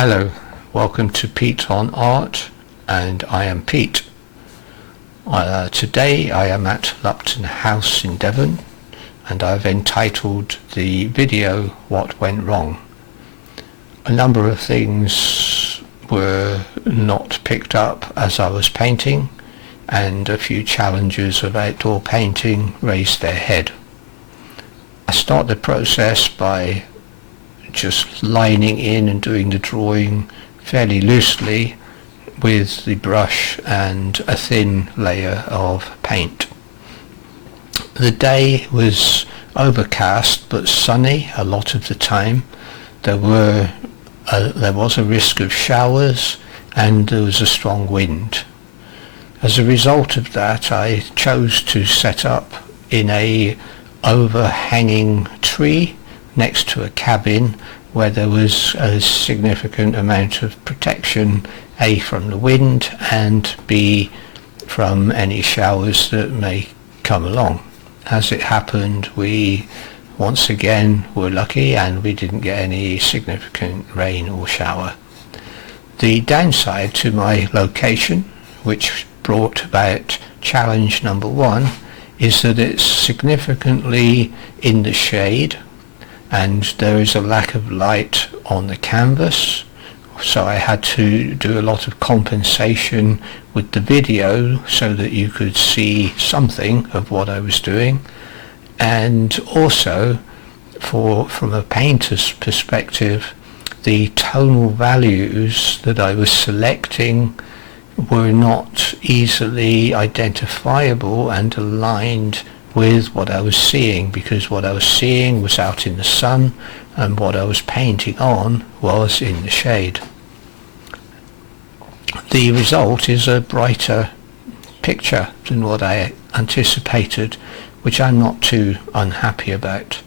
Hello, welcome to Pete on Art, and I am Pete. Today I am at Lupton House in Devon, and I've entitled the video What Went Wrong. A number of things were not picked up as I was painting, and a few challenges of outdoor painting raised their head. I start the process by just lining in and doing the drawing fairly loosely with the brush and a thin layer of paint. The day was overcast but sunny a lot of the time. There was a risk of showers and there was a strong wind. As a result of that, I chose to set up in a overhanging tree next to a cabin where there was a significant amount of protection, A, from the wind, and B, from any showers that may come along. As it happened, we once again were lucky and we didn't get any significant rain or shower. The downside to my location, which brought about challenge number one, is that it's significantly in the shade and there is a lack of light on the canvas, so I had to do a lot of compensation with the video so that you could see something of what I was doing. And also, from a painter's perspective, the tonal values that I was selecting were not easily identifiable and aligned with what I was seeing, because what I was seeing was out in the sun and what I was painting on was in the shade. The result is a brighter picture than what I anticipated, which I'm not too unhappy about.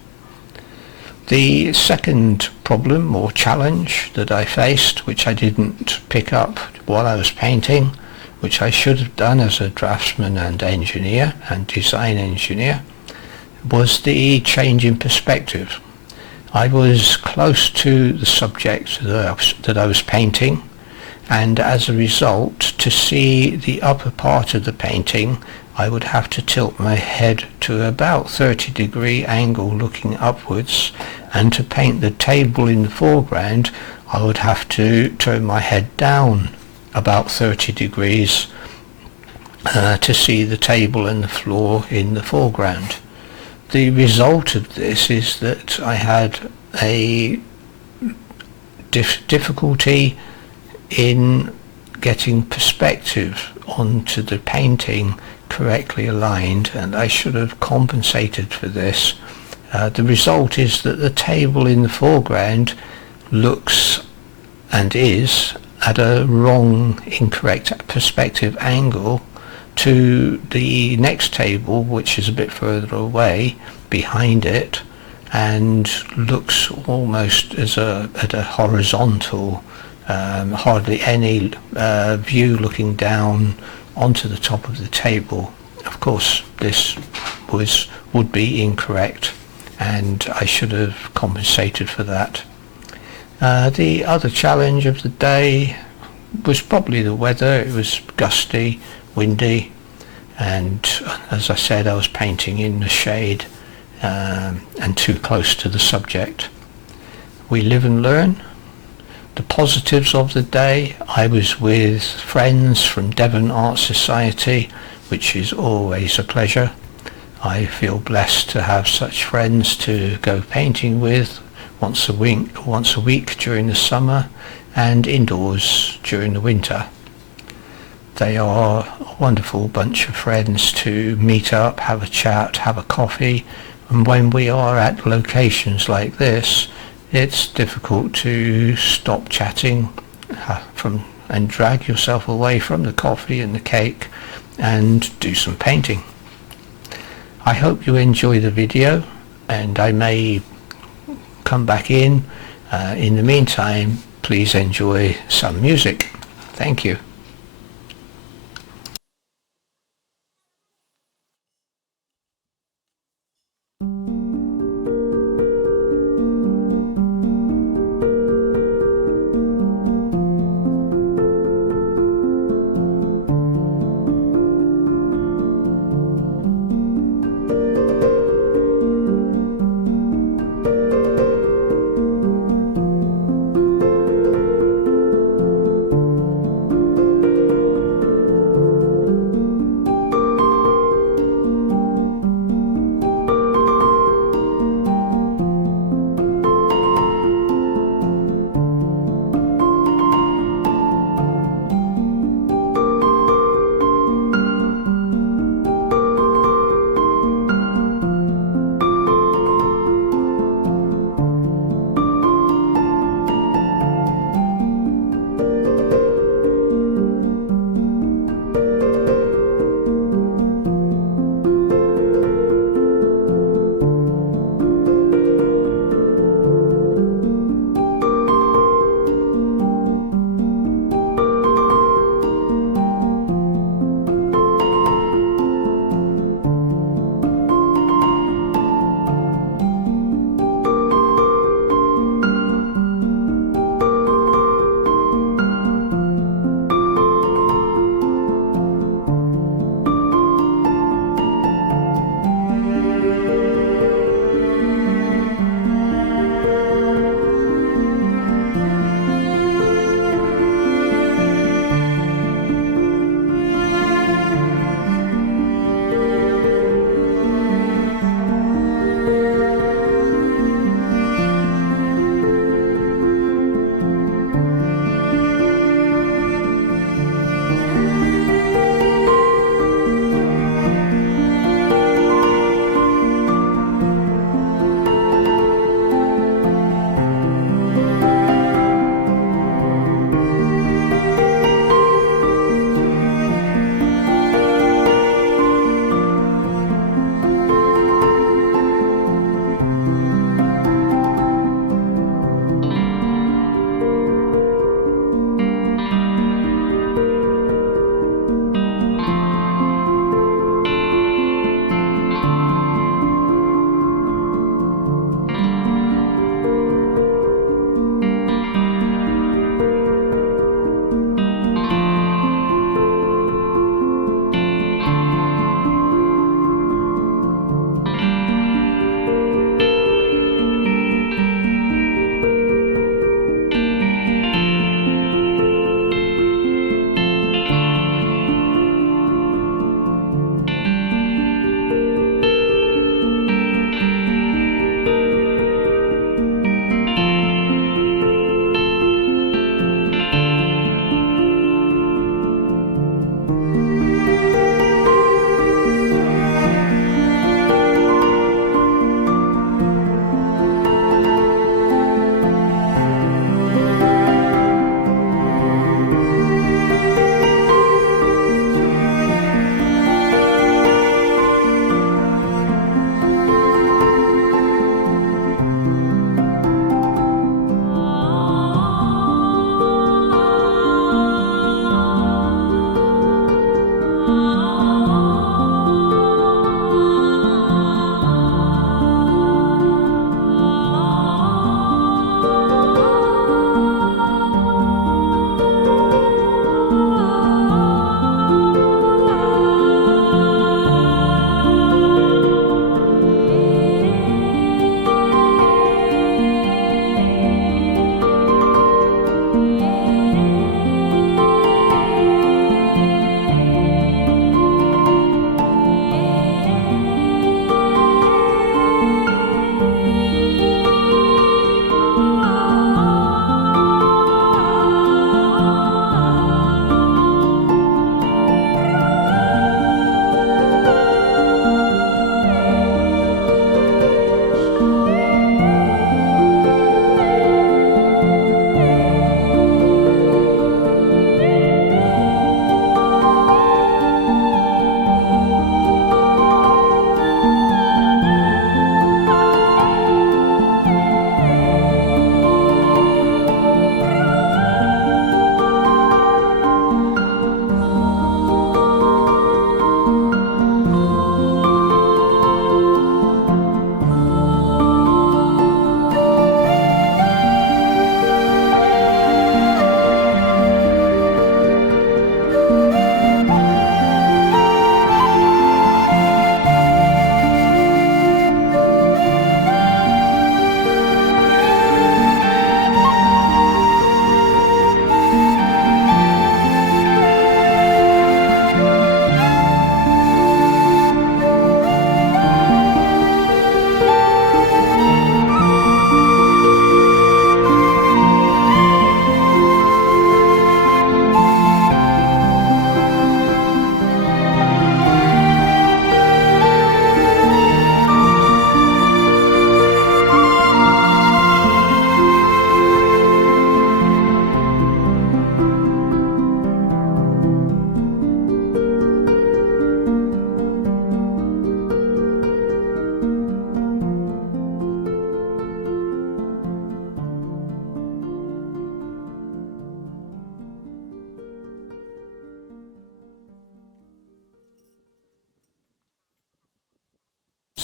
The second problem or challenge that I faced, which I didn't pick up while I was painting, which I should have done as a draftsman and engineer and design engineer, was the change in perspective. I was close to the subject that I was painting, and as a result, to see the upper part of the painting, I would have to tilt my head to about 30-degree angle looking upwards, and to paint the table in the foreground, I would have to turn my head down about 30 degrees to see the table and the floor in the foreground. The result of this is that I had a difficulty in getting perspective onto the painting correctly aligned, and I should have compensated for this. The result is that the table in the foreground looks and is at a incorrect perspective angle to the next table, which is a bit further away behind it, and looks almost as at a horizontal, hardly any view looking down onto the top of the table. Of course, this would be incorrect, and I should have compensated for that. The other challenge of the day was probably the weather. It was gusty, windy, and as I said, I was painting in the shade and too close to the subject. We live and learn. The positives of the day: I was with friends from Devon Art Society, which is always a pleasure. I feel blessed to have such friends to go painting with once a week during the summer and indoors during the winter. They are a wonderful bunch of friends to meet up, have a chat, have a coffee, and when we are at locations like this, it's difficult to stop chatting and drag yourself away from the coffee and the cake and do some painting. I hope you enjoy the video, and I may come back in. In the meantime, please enjoy some music. Thank you.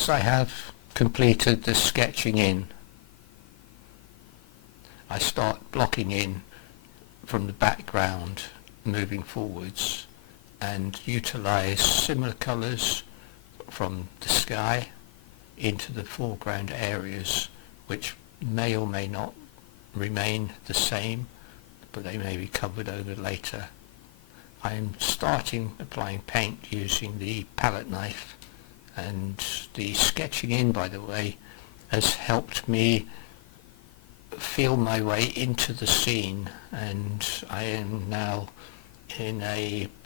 Once I have completed the sketching in, I start blocking in from the background moving forwards and utilize similar colours from the sky into the foreground areas, which may or may not remain the same, but they may be covered over later. I am starting applying paint using the palette knife, and the sketching in, by the way, has helped me feel my way into the scene, and I am now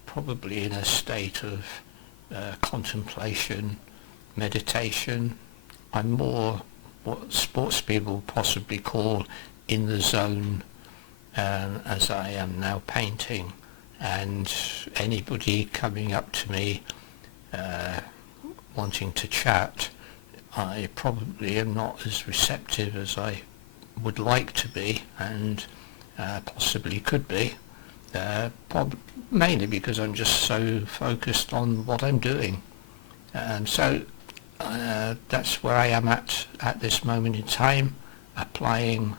probably in a state of contemplation, meditation. I'm more what sports people possibly call in the zone, as I am now painting, and anybody coming up to me wanting to chat, I probably am not as receptive as I would like to be, and possibly could be, mainly because I'm just so focused on what I'm doing. So that's where I am at this moment in time, applying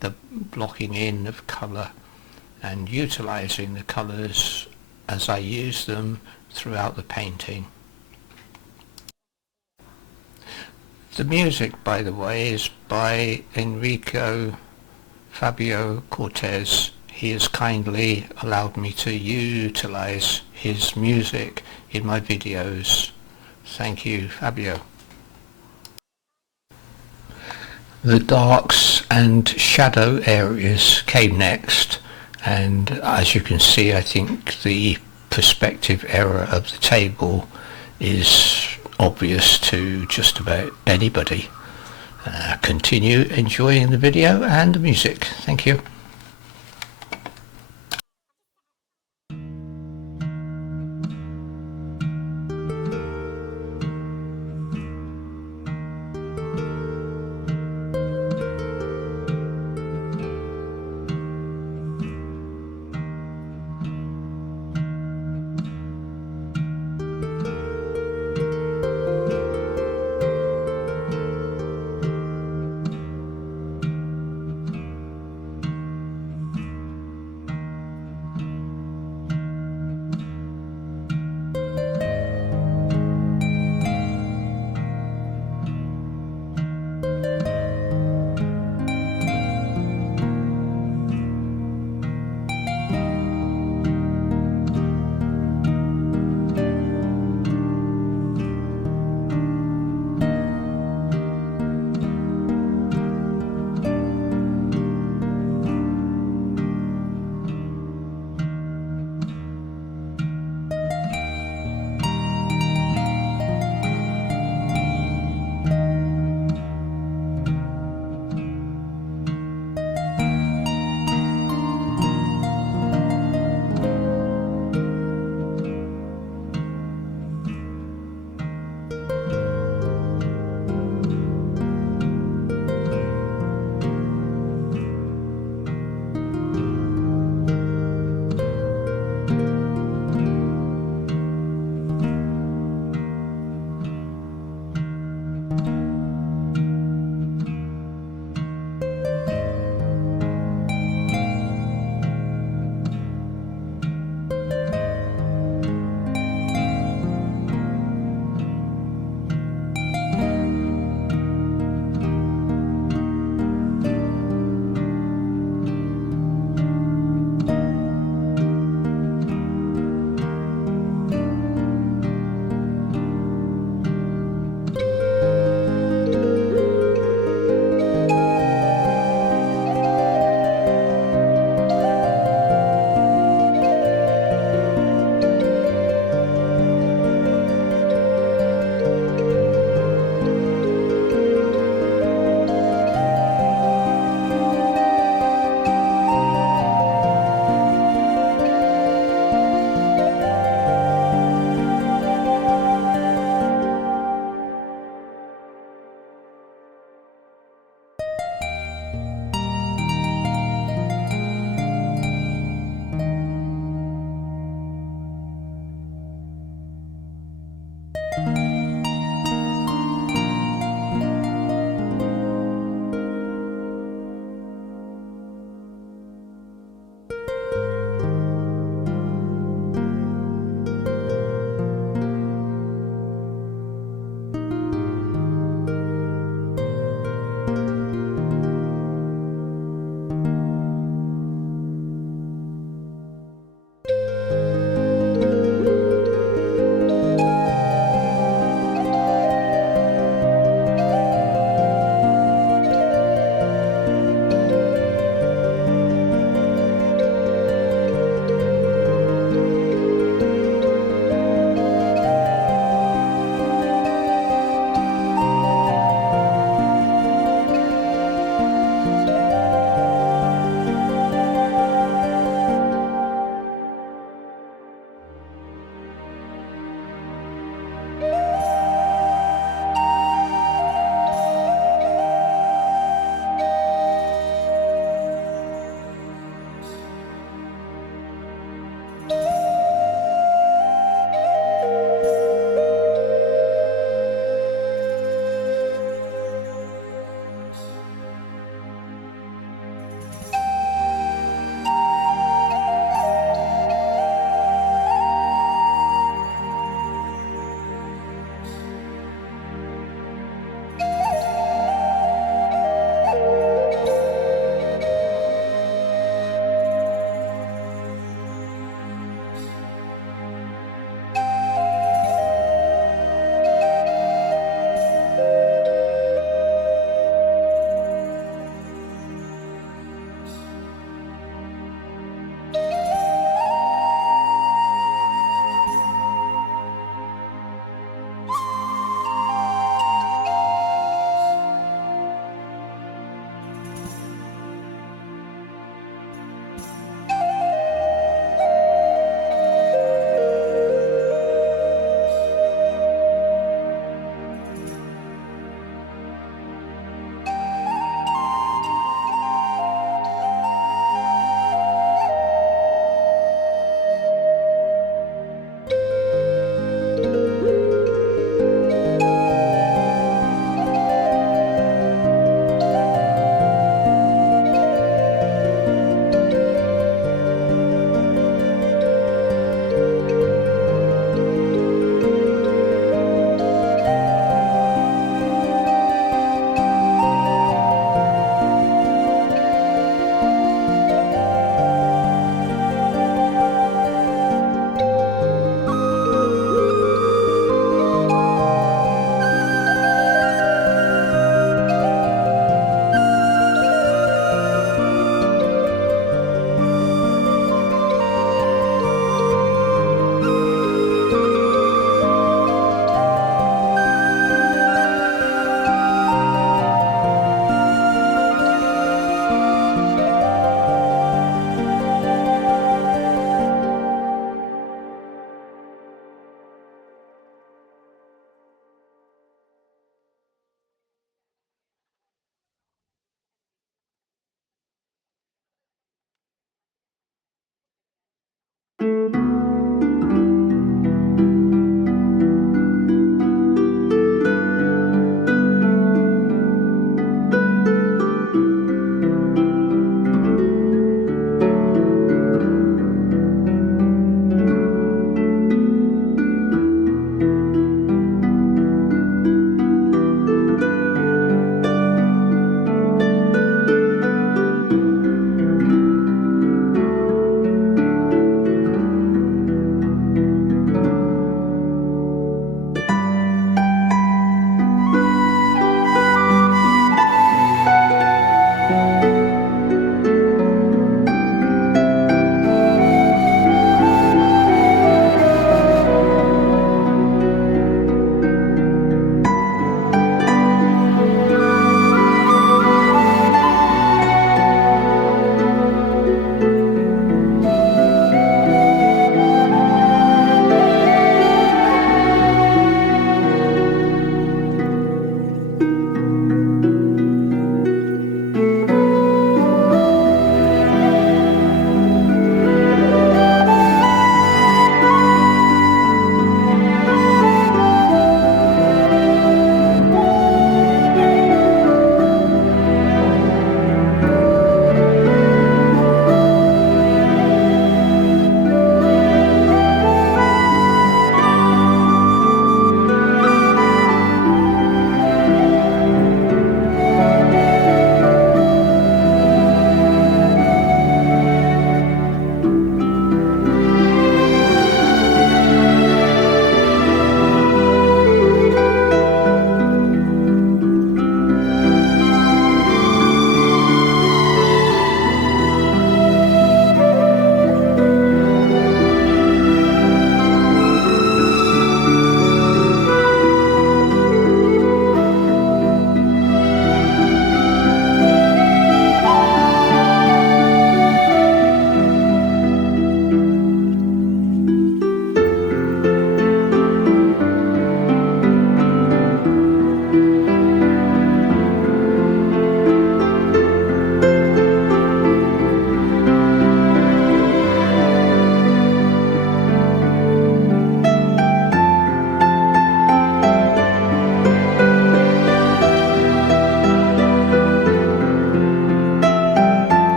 the blocking in of colour and utilising the colours as I use them throughout the painting. The music, by the way, is by Enrico Fabio Cortez. He has kindly allowed me to utilise his music in my videos. Thank you, Fabio. The darks and shadow areas came next, and as you can see, I think the perspective error of the table is obvious to just about anybody. Continue enjoying the video and the music. Thank you.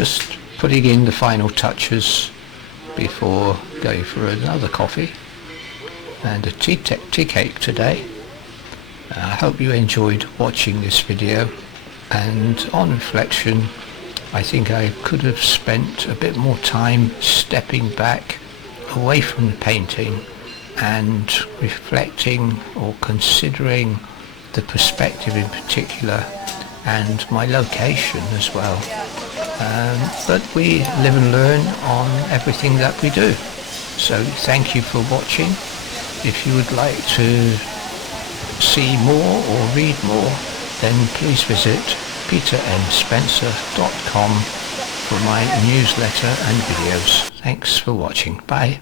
just putting in the final touches before going for another coffee and a tea cake today. I hope you enjoyed watching this video, and on reflection I think I could have spent a bit more time stepping back away from the painting and reflecting or considering the perspective in particular and my location as well. But we live and learn on everything that we do. So thank you for watching. If you would like to see more or read more, then please visit peternspencer.com for my newsletter and videos. Thanks for watching. Bye.